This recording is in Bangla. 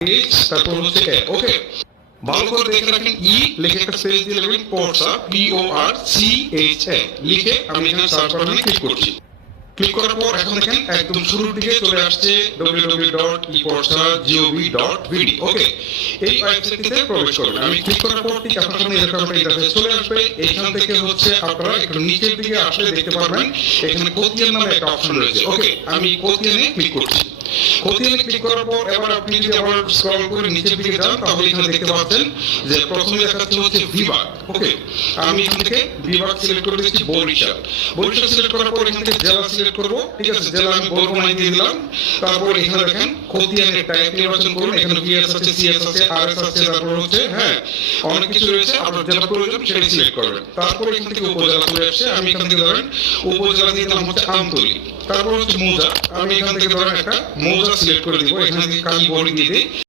এইচ তারপর হচ্ছে এ। ওকে, ভালো করে দেখে রাখেন। ই লিখে একটা স্পেস দিয়ে লিখবেন পড়সা, PORCHA লিখে আমি এখানে সার্চ বাটনে ক্লিক করছি। ক্লিক করার পর এখন দেখেন একদম শুরুর দিকে চলে আসছে www.eporsa.gov.vd। ওকে, এই ওয়েবসাইটটিতে প্রবেশ করবেন। আমি ক্লিক করার পর ঠিক আপনার সামনে এরকম একটা ইন্টারফেস চলে আসবে। এখান থেকে হচ্ছে আপনারা একটু নিচের দিকে আসলে দেখতে পারবেন এখানে খতিয়ান নামে একটা অপশন রয়েছে। ওকে, আমি খতিয়ানে ক্লিক করছি। খতিয়ানে ক্লিক করার পর এবার আপনি যদি আবার স্ক্রল করে নিচের দিকে যান তাহলে এখানে দেখতে পাচ্ছেন যে প্রথমে দেখাচ্ছে হচ্ছে বিভাগ। ওকে, আমি এখান থেকে বিভাগ সিলেক্ট করে দিচ্ছি বরিশাল। বরিশাল সিলেক্ট করার পর এখান থেকে জেলা সিলেক্ট করব। ঠিক আছে, জেলা আমি বরগুনায় দিয়ে দিলাম। তারপর এখানে দেখেন খতিয়ানের টাইপ নির্বাচন করুন। এখানে বিএস আছে, সিএস আছে, আরএস আছে, তারপর হচ্ছে অনেক কিছু রয়েছে। আপনার যেটা প্রয়োজন সেটা সিলেক্ট করবেন। তারপর এখান থেকে উপজেলা চলে আসছে। আমি এখান থেকে ধরেন উপজেলা দিয়ে দিলাম হচ্ছে আমতলী। তারপর হচ্ছে মৌজা, আমি এখান থেকে ধরেন একটা মৌজা সিলেক্ট করে দিব। এখানে যদি কালীবড়ি দিয়ে দিই